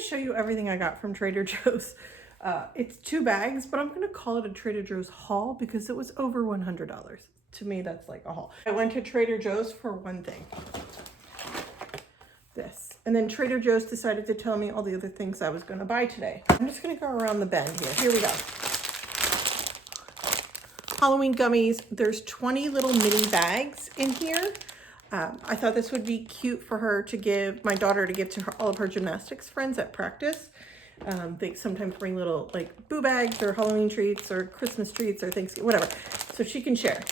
to show you everything I got from Trader Joe's. It's 2 bags, but I'm going to call it a Trader Joe's haul because it was over $100. To me, that's like a haul. I went to Trader Joe's for one thing. This. And then Trader Joe's decided to tell me all the other things I was going to buy today. I'm just going to go around the bend here. Here we go. Halloween gummies. There's 20 little mini bags in here. I thought this would be cute for her to give, my daughter to give to all of her gymnastics friends at practice. They sometimes bring little like boo bags or Halloween treats or Christmas treats or Thanksgiving, whatever. So she can share.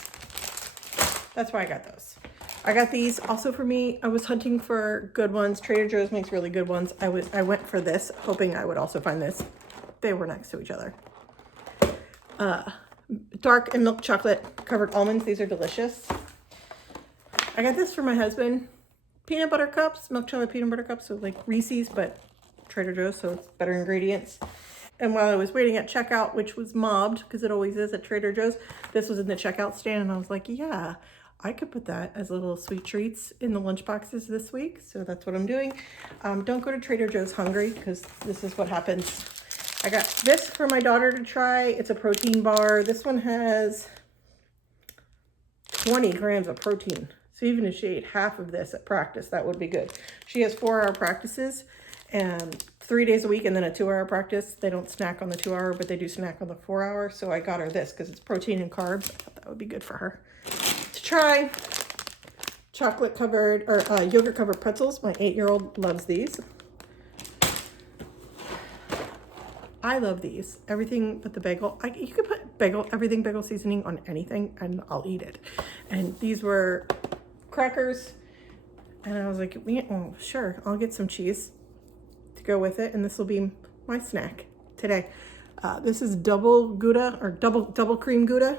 That's why I got those. I got these also for me. I was hunting for good ones. Trader Joe's makes really good ones. I went for this, hoping I would also find this. They were next to each other. Dark and milk chocolate covered almonds. These are delicious. I got this for my husband. Peanut butter cups, milk chocolate peanut butter cups, so like Reese's, but Trader Joe's, so it's better ingredients. And while I was waiting at checkout, which was mobbed, because it always is at Trader Joe's, this was in the checkout stand, and I was like, yeah, I could put that as little sweet treats in the lunch boxes this week, so that's what I'm doing. Don't go to Trader Joe's hungry, because this is what happens. I got this for my daughter to try. It's a protein bar. This one has 20 grams of protein. So even if she ate half of this at practice, that would be good. She has 4-hour practices and 3 days a week and then a 2-hour practice. They don't snack on the 2-hour, but they do snack on the 4-hour. So I got her this because it's protein and carbs. I thought that would be good for her to try. Chocolate covered or yogurt covered pretzels. My 8-year-old loves these. I love these. Everything but the bagel. You could put everything bagel seasoning on anything and I'll eat it. And these were crackers. And I was like, oh, sure, I'll get some cheese to go with it. And this will be my snack today. This is double Gouda or double cream Gouda.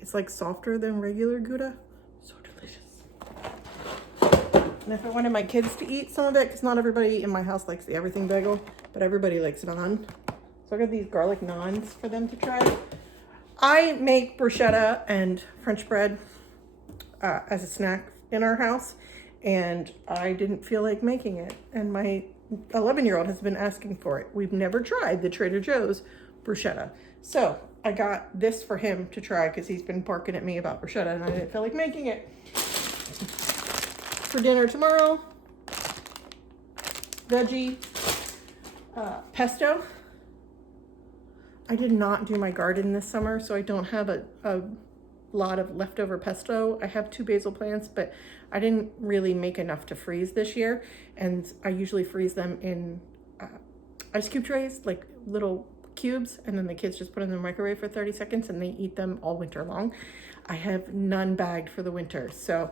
It's like softer than regular Gouda. So delicious. And if I wanted my kids to eat some of it, because not everybody in my house likes the everything bagel, but everybody likes naan. So I got these garlic naans for them to try. I make bruschetta and French bread as a snack in our house, and I didn't feel like making it. And my 11-year-old has been asking for it. We've never tried the Trader Joe's bruschetta. So I got this for him to try because he's been barking at me about bruschetta and I didn't feel like making it. For dinner tomorrow, veggie, pesto. I did not do my garden this summer, so I don't have a lot of leftover pesto. I have 2 basil plants, but I didn't really make enough to freeze this year. And I usually freeze them in ice cube trays, like little cubes, and then the kids just put in the microwave for 30 seconds and they eat them all winter long. I have none bagged for the winter. So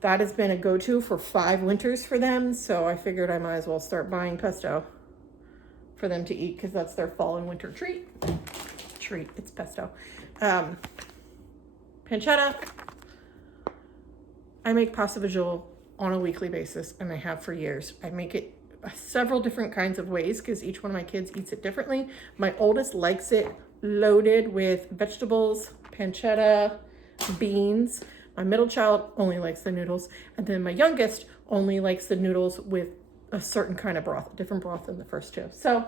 that has been a go-to for 5 winters for them. So I figured I might as well start buying pesto for them to eat because that's their fall and winter treat. It's pesto. Pancetta. I make pasta visual on a weekly basis and I have for years. I make it several different kinds of ways because each one of my kids eats it differently. My oldest likes it loaded with vegetables, pancetta, beans. My middle child only likes the noodles. And then my youngest only likes the noodles with a certain kind of broth, different broth than the first 2. So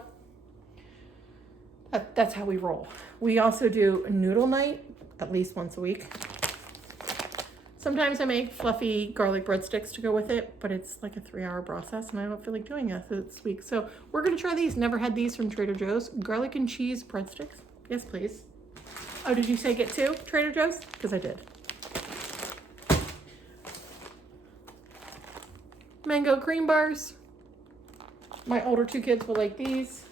that's how we roll. We also do a noodle night at least once a week. Sometimes I make fluffy garlic breadsticks to go with it, but it's like a 3-hour process and I don't feel like doing that this week. So we're gonna try these. Never had these from Trader Joe's. Garlic and cheese breadsticks. Yes, please. Oh, did you say get 2, Trader Joe's? Because I did. Mango cream bars. My older 2 kids will like these.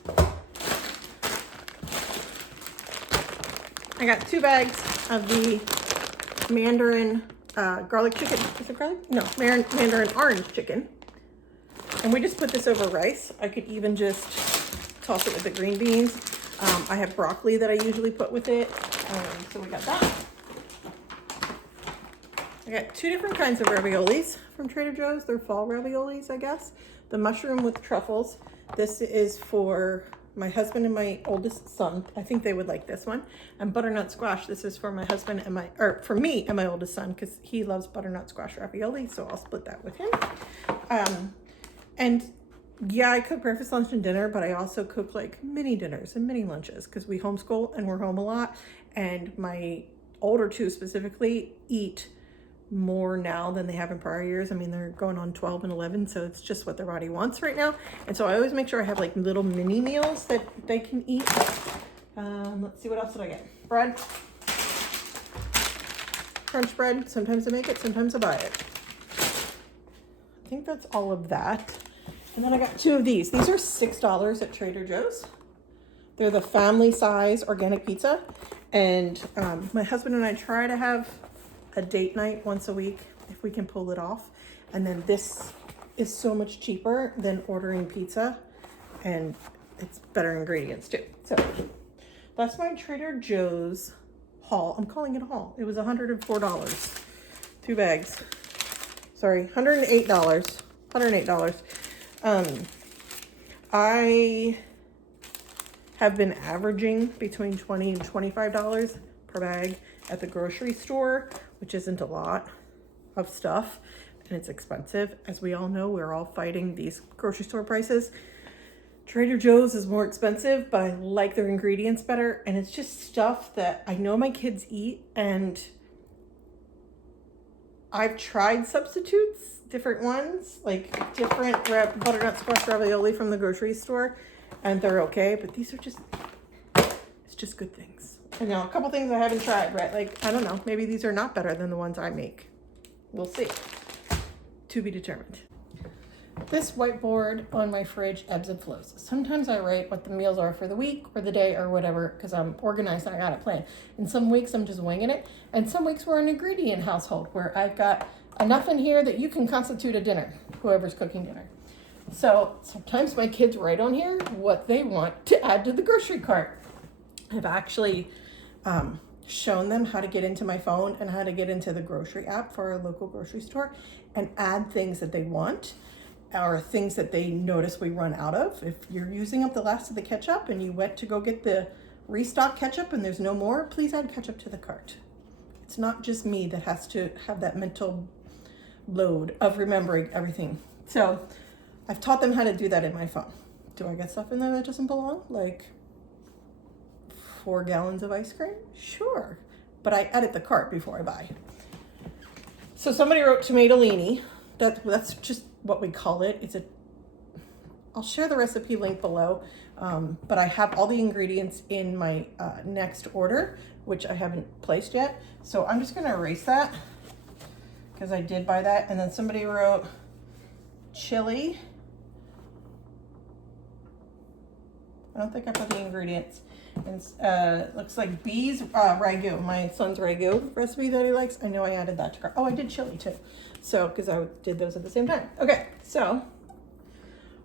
I got 2 bags of the Mandarin garlic chicken. Is it garlic? No, Mandarin orange chicken. And we just put this over rice. I could even just toss it with the green beans. I have broccoli that I usually put with it. So we got that. I got 2 different kinds of raviolis from Trader Joe's. They're fall raviolis, I guess. The mushroom with truffles. This is for my husband and my oldest son. I think they would like this one. And butternut squash. This is for my husband and for me and my oldest son because he loves butternut squash ravioli. So I'll split that with him. And Yeah, I cook breakfast, lunch, and dinner, but I also cook like mini dinners and mini lunches because we homeschool and we're home a lot. And my older two specifically eat more now than they have in prior years. I mean, they're going on 12 and 11, so it's just what their body wants right now. And so I always make sure I have like little mini meals that they can eat. Let's see, what else did I get? Bread. Crunch bread. Sometimes I make it, sometimes I buy it. I think that's all of that. And then I got two of these. These are $6 at Trader Joe's. They're the family size organic pizza. And my husband and I try to have a date night once a week if we can pull it off. And then this is so much cheaper than ordering pizza, and it's better ingredients too. So that's my Trader Joe's haul. I'm calling it a haul. It was $104. 2 bags. Sorry, $108. $108. I have been averaging between $20 and $25 per bag at the grocery store, which isn't a lot of stuff, and it's expensive. As we all know, we're all fighting these grocery store prices. Trader Joe's is more expensive, but I like their ingredients better, and it's just stuff that I know my kids eat, and I've tried substitutes, different ones, like different butternut squash ravioli from the grocery store, and they're okay, but these are just, it's just good things. And now a couple things I haven't tried, right? Like, I don't know, maybe these are not better than the ones I make. We'll see. To be determined. This whiteboard on my fridge ebbs and flows. Sometimes I write what the meals are for the week or the day or whatever, because I'm organized and I got it planned. And some weeks I'm just winging it. And some weeks we're an ingredient household where I've got enough in here that you can constitute a dinner, whoever's cooking dinner. So sometimes my kids write on here what they want to add to the grocery cart. I've actually shown them how to get into my phone and how to get into the grocery app for our local grocery store and add things that they want or things that they notice we run out of. If you're using up the last of the ketchup and you went to go get the restock ketchup and there's no more, please add ketchup to the cart. It's not just me that has to have that mental load of remembering everything. So I've taught them how to do that in my phone. Do I get stuff in there that doesn't belong? Like 4 gallons of ice cream? Sure. But I edit the cart before I buy. So somebody wrote tomatollini. That's just what we call it. I'll share the recipe link below, but I have all the ingredients in my next order, which I haven't placed yet. So I'm just gonna erase that because I did buy that. And then somebody wrote chili. I don't think I put the ingredients. And looks like bees ragu, my son's ragu recipe that he likes. I know I added that to cart. Oh, I did chili too. So, because I did those at the same time. Okay, so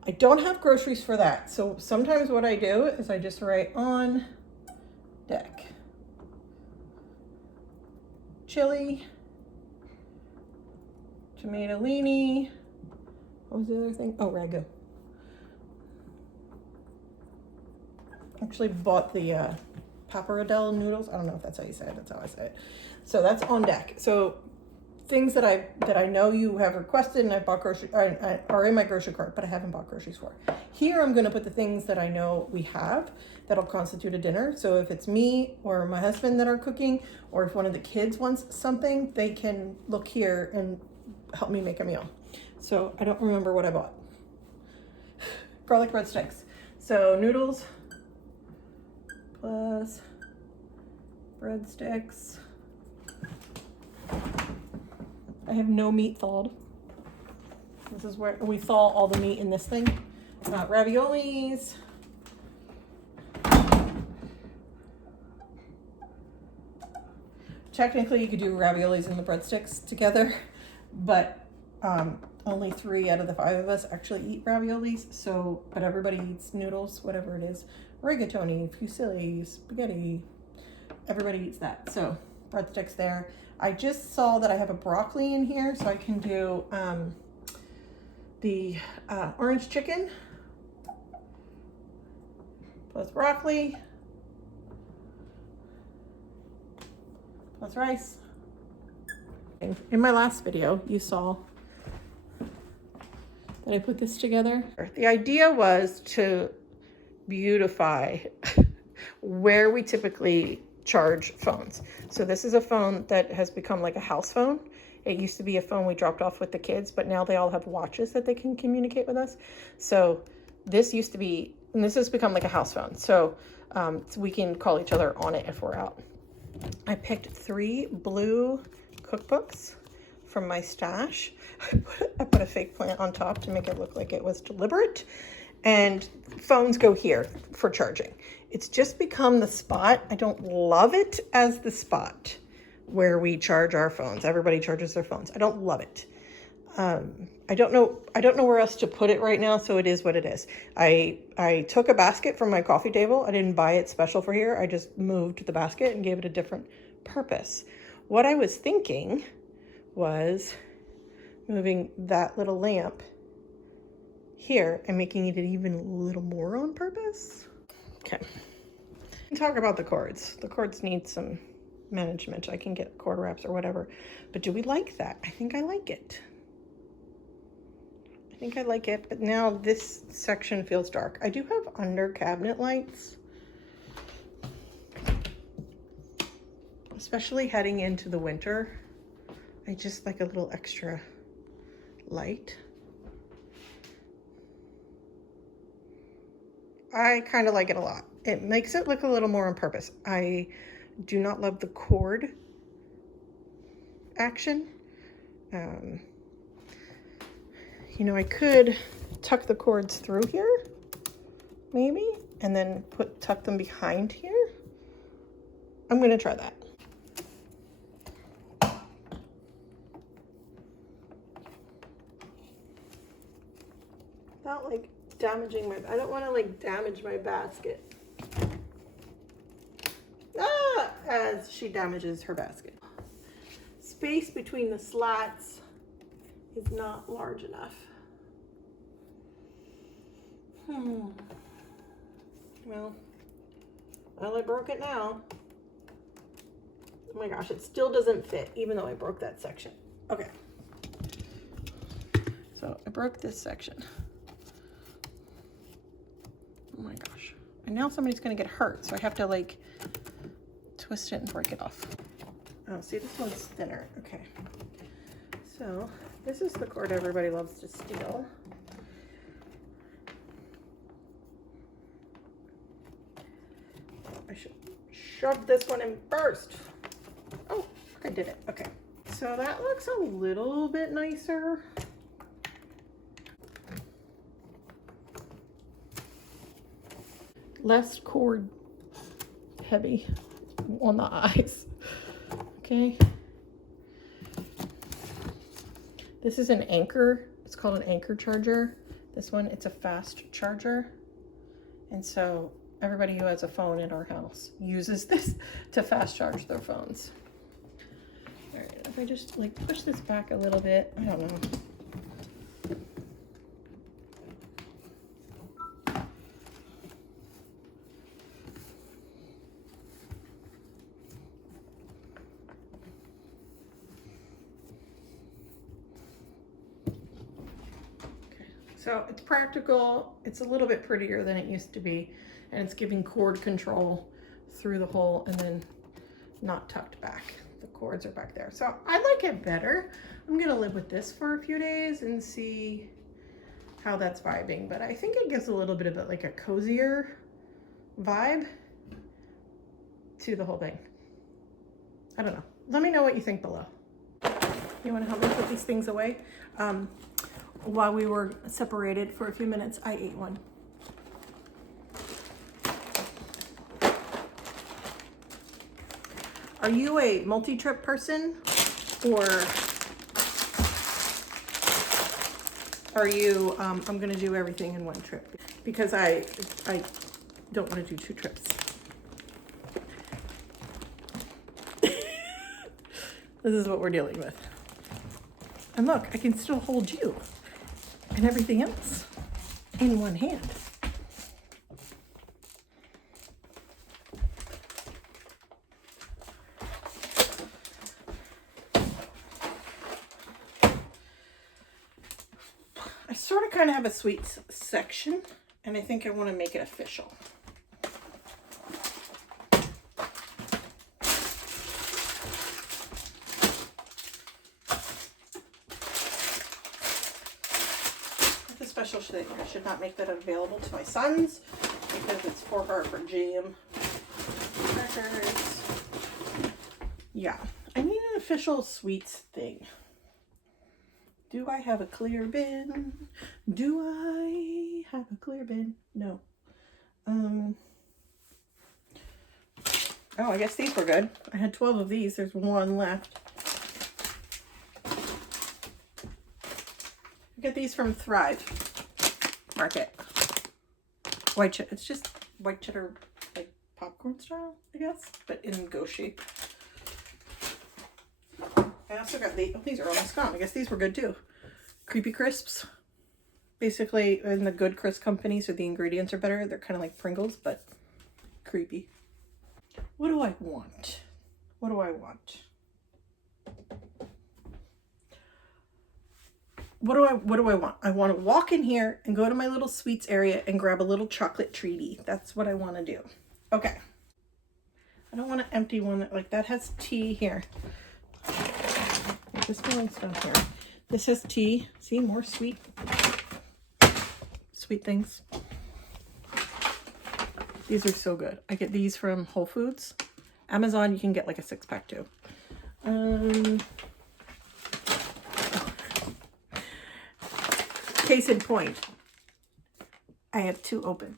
I don't have groceries for that. So sometimes what I do is I just write on deck. Chili, tomatollini. What was the other thing? Oh, ragu. Actually bought the pappardelle noodles. I don't know if that's how you say it. That's how I say it. So that's on deck. So things that I know you have requested and I bought grocery are in my grocery cart, but I haven't bought groceries for. Here I'm going to put the things that I know we have that'll constitute a dinner. So if it's me or my husband that are cooking, or if one of the kids wants something, they can look here and help me make a meal. So I don't remember what I bought. Garlic breadsticks. So noodles plus breadsticks. I have no meat thawed. This is where we thaw all the meat in this thing. Raviolis. Technically, you could do raviolis and the breadsticks together, but only 3 out of the 5 of us actually eat raviolis. So, but everybody eats noodles, whatever it is. Rigatoni, fusilli, spaghetti. Everybody eats that. So breadsticks there. I just saw that I have a broccoli in here, so I can do the orange chicken plus broccoli plus rice. In my last video, you saw that I put this together. The idea was to beautify where we typically charge phones. So this is a phone that has become like a house phone. It used to be a phone we dropped off with the kids, but now they all have watches that they can communicate with us. So this used to be, and this has become like a house phone. So we can call each other on it if we're out. I picked 3 blue cookbooks from my stash. I put a fake plant on top to make it look like it was deliberate. And phones go here for charging. It's just become the spot. I don't love it as the spot where we charge our phones. Everybody charges their phones. I don't love it. I don't know where else to put it right now, so it is what it is. I took a basket from my coffee table. I didn't buy it special for here. I just moved the basket and gave it a different purpose. What I was thinking was moving that little lamp here and making it even a little more on purpose. Okay. Talk about the cords. The cords need some management. I can get cord wraps or whatever, but do we like that? I think I like it. I think I like it, but now this section feels dark. I do have under cabinet lights, especially heading into the winter. I just like a little extra light. I kind of like it a lot. It makes it look a little more on purpose. I do not love the cord action. You know, I could tuck the cords through here, maybe, and then tuck them behind here. I'm gonna try that. Without like damaging I don't want to like damage my basket. As she damages her basket. Space between the slats is not large enough. Well, I broke it now. Oh my gosh, it still doesn't fit, even though I broke that section. Okay. So I broke this section. Oh my gosh. And now somebody's gonna get hurt, so I have to like twist it and break it off. Oh, see, this one's thinner. Okay. So this is the cord everybody loves to steal. I should shove this one in first. Oh, I did it. Okay. So that looks a little bit nicer. Less cord heavy on the eyes. Okay. This is an Anchor. It's called an Anchor charger. This one, it's a fast charger. And so everybody who has a phone in our house uses this to fast charge their phones. All right, if I just like push this back a little bit, I don't know. So it's practical, it's a little bit prettier than it used to be, and it's giving cord control through the hole and then not tucked back. The cords are back there. So I like it better. I'm gonna live with this for a few days and see how that's vibing, but I think it gives a little bit of like a cozier vibe to the whole thing. I don't know. Let me know what you think below. You wanna help me put these things away? While we were separated for a few minutes, I ate one. Are you a multi-trip person, or are you, I'm gonna do everything in one trip? Because I don't wanna do 2 trips. This is what we're dealing with. And look, I can still hold you and everything else in one hand. I sort of kind of have a sweets section, and I think I want to make it official. That's a special thing. I should not make that available to my sons because it's for her for jam. Crackers. Yeah, I need an official sweets thing. Do I have a clear bin? Do I have a clear bin? No. Oh, I guess these were good. I had 12 of these. There's one left. I get these from Thrive Market. White cheddar. It's just white cheddar, like popcorn style, I guess, but in ghost shape. I also got these are almost gone. I guess these were good too. Creepy Crisps. Basically, in the good crisp company, so the ingredients are better. They're kind of like Pringles, but creepy. What do I want? What do I want? What do I want? I want to walk in here and go to my little sweets area and grab a little chocolate treaty. That's what I want to do. Okay. I don't want to empty one that has tea here. This one's down here. This has tea. See, more sweet things. These are so good. I get these from Whole Foods. Amazon, you can get like a 6-pack too. Case in point, I have 2 open.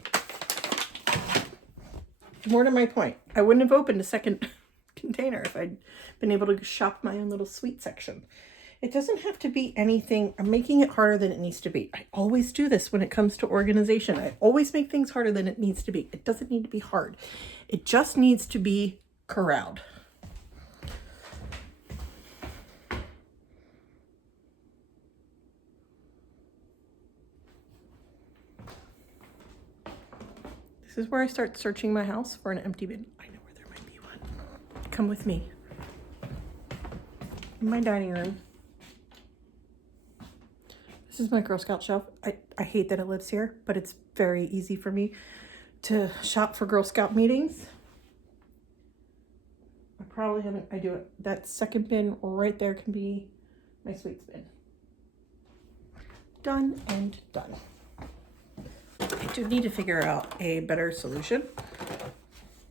More to my point, I wouldn't have opened a second container if I'd been able to shop my own little sweet section. It doesn't have to be anything. I'm making it harder than it needs to be. I always do this when it comes to organization. I always make things harder than it needs to be. It doesn't need to be hard. It just needs to be corralled. This is where I start searching my house for an empty bin. I know where there might be one. Come with me. In my dining room. This is my Girl Scout shelf. I hate that it lives here, but it's very easy for me to shop for Girl Scout meetings. I probably haven't, I do it. That second bin right there can be my sweets bin. Done and done. I do need to figure out a better solution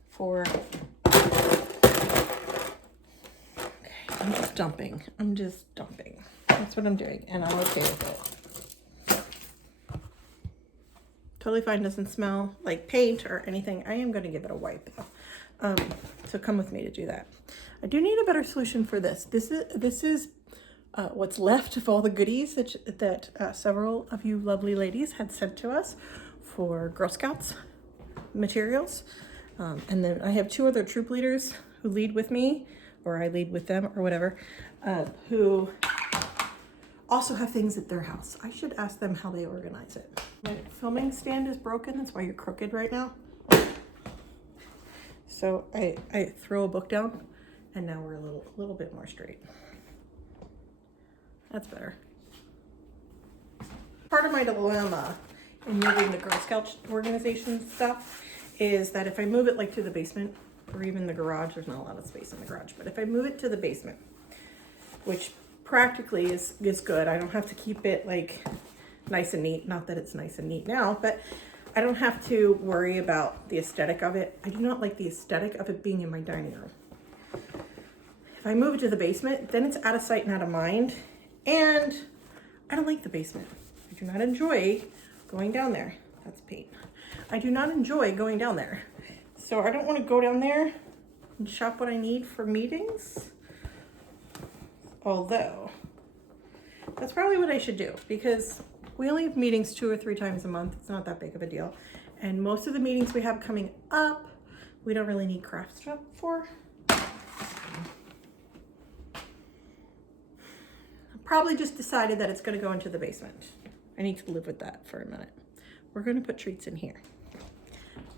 for, okay, I'm just dumping. That's what I'm doing, and I'm okay with it. Totally fine, doesn't smell like paint or anything. I am going to give it a wipe though. So come with me to do that. I do need a better solution for this. This is what's left of all the goodies that several of you lovely ladies had sent to us for Girl Scouts materials. And then I have 2 other troop leaders who lead with me, or I lead with them, or whatever, who also have things at their house. I should ask them how they organize it. My filming stand is broken. That's why you're crooked right now. So I throw a book down, and now we're a little bit more straight. That's better. Part of my dilemma in moving the Girl Scout organization stuff is that if I move it like to the basement or even the garage, there's not a lot of space in the garage, but if I move it to the basement, which practically is good, I don't have to keep it like nice and neat. Not that it's nice and neat now, but I don't have to worry about the aesthetic of it. I do not like the aesthetic of it being in my dining room. If I move it to the basement, then it's out of sight and out of mind, and I don't like the basement. I do not enjoy going down there. That's paint. I do not enjoy going down there. So I don't want to go down there and shop what I need for meetings. Although, that's probably what I should do, because we only have meetings 2 or 3 times a month. It's not that big of a deal. And most of the meetings we have coming up, we don't really need craft stuff for. I probably just decided that it's going to go into the basement. I need to live with that for a minute. We're going to put treats in here.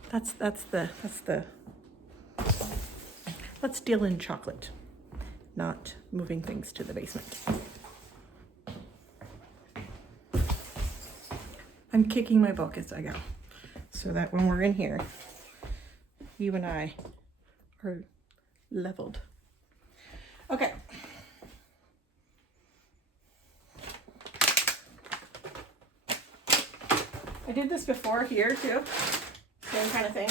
That's the let's deal in chocolate, not moving things to the basement. I'm kicking my book as I go so that when we're in here, you and I are leveled. Okay. I did this before here too. Same kind of thing.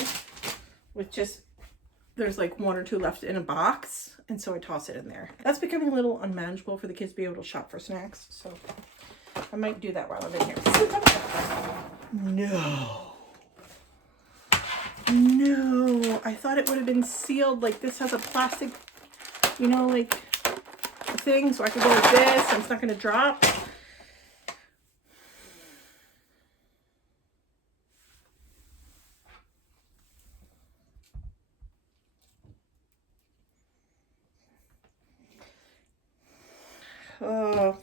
With just, there's like 1 or 2 left in a box. And so I toss it in there. That's becoming a little unmanageable for the kids to be able to shop for snacks. So I might do that while I'm in here. No. No. I thought it would have been sealed. Like this has a plastic, you know, like thing. So I could go with this and it's not going to drop.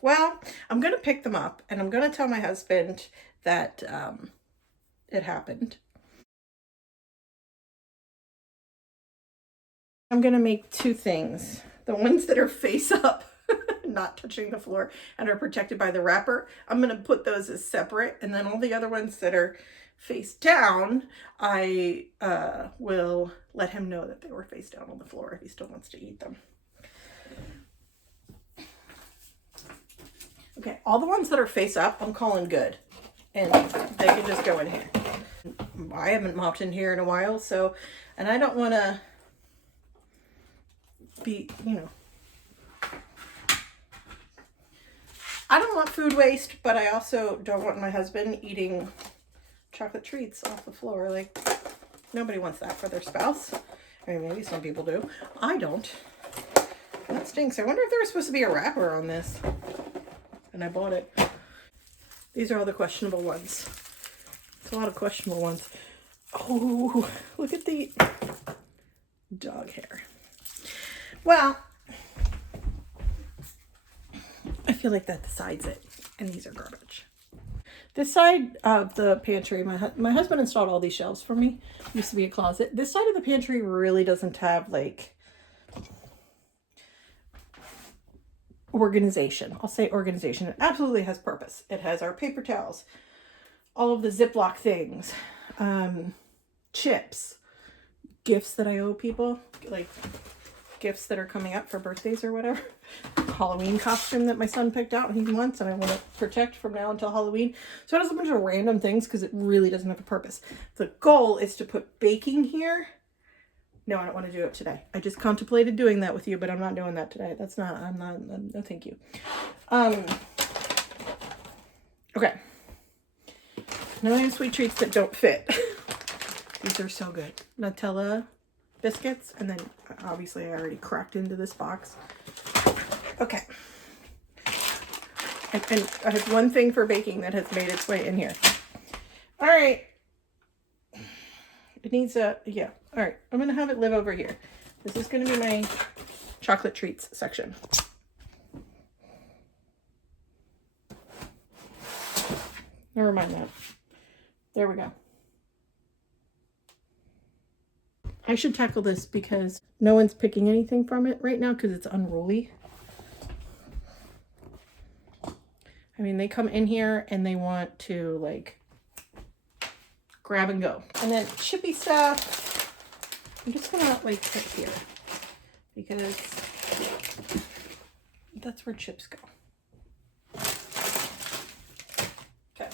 Well, I'm going to pick them up and I'm going to tell my husband that it happened. I'm going to make 2 things. The ones that are face up, not touching the floor, and are protected by the wrapper, I'm going to put those as separate. And then all the other ones that are face down, I will let him know that they were face down on the floor if he still wants to eat them. Okay, all the ones that are face up, I'm calling good. And they can just go in here. I haven't mopped in here in a while, so, and I don't want to be, you know, I don't want food waste, but I also don't want my husband eating chocolate treats off the floor. Like, nobody wants that for their spouse. I mean, maybe some people do. I don't. That stinks. I wonder if there was supposed to be a wrapper on this. And I bought it. These are all the questionable ones. It's a lot of questionable ones. Oh, look at the dog hair. Well, I feel like that decides it. And these are garbage. This side of the pantry, my husband installed all these shelves for me. It used to be a closet. This side of the pantry really doesn't have like organization. I'll say organization. It absolutely has purpose. It has our paper towels, all of the Ziploc things, chips, gifts that I owe people, like gifts that are coming up for birthdays or whatever. Halloween costume that my son picked out he wants and I want to protect from now until Halloween. So it has a bunch of random things because it really doesn't have a purpose. The goal is to put baking here. No, I don't want to do it today. I just contemplated doing that with you, but I'm not doing that today. That's not, no thank you. Okay. Now I have sweet treats that don't fit. These are so good. Nutella biscuits, and then obviously I already cracked into this box. Okay. And I have one thing for baking that has made its way in here. All right. It needs a, yeah. All right. I'm going to have it live over here. This is going to be my chocolate treats section. Never mind that. There we go. I should tackle this because no one's picking anything from it right now because it's unruly. I mean, they come in here and they want to like grab and go. And then chippy stuff, I'm just gonna like put here because that's where chips go. Okay.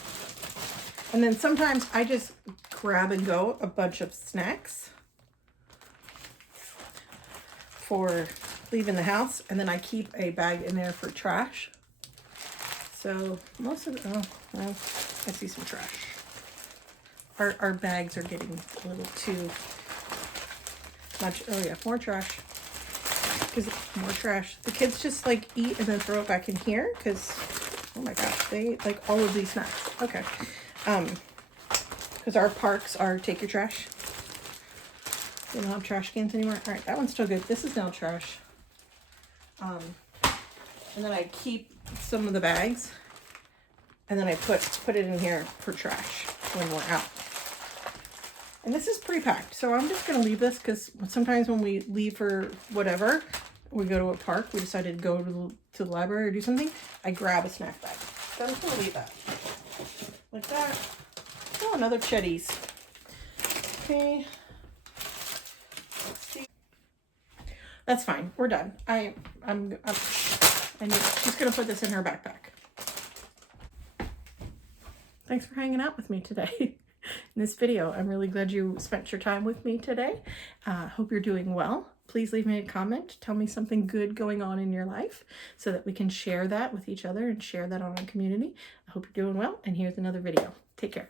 And then sometimes I just grab and go a bunch of snacks for leaving the house, and then I keep a bag in there for trash. So most of the, oh, well, I see some trash. Our bags are getting a little too much. Oh yeah, more trash. Because more trash. The kids just like eat and then throw it back in here because, oh my gosh, they like all of these snacks. Okay. Because our parks are take your trash. They don't have trash cans anymore. All right, that one's still good. This is now trash. And then I keep some of the bags, and then I put it in here for trash when we're out. And this is pre-packed, so I'm just gonna leave this because sometimes when we leave for whatever, we go to a park, we decided to go to the library or do something, I grab a snack bag. So I'm just gonna leave that like that. Oh, another chitties. Okay. That's fine. We're done. I knew she's gonna put this in her backpack. Thanks for hanging out with me today in this video. I'm really glad you spent your time with me today. Hope you're doing well. Please leave me a comment. Tell me something good going on in your life so that we can share that with each other and share that on our community. I hope you're doing well, and here's another video. Take care.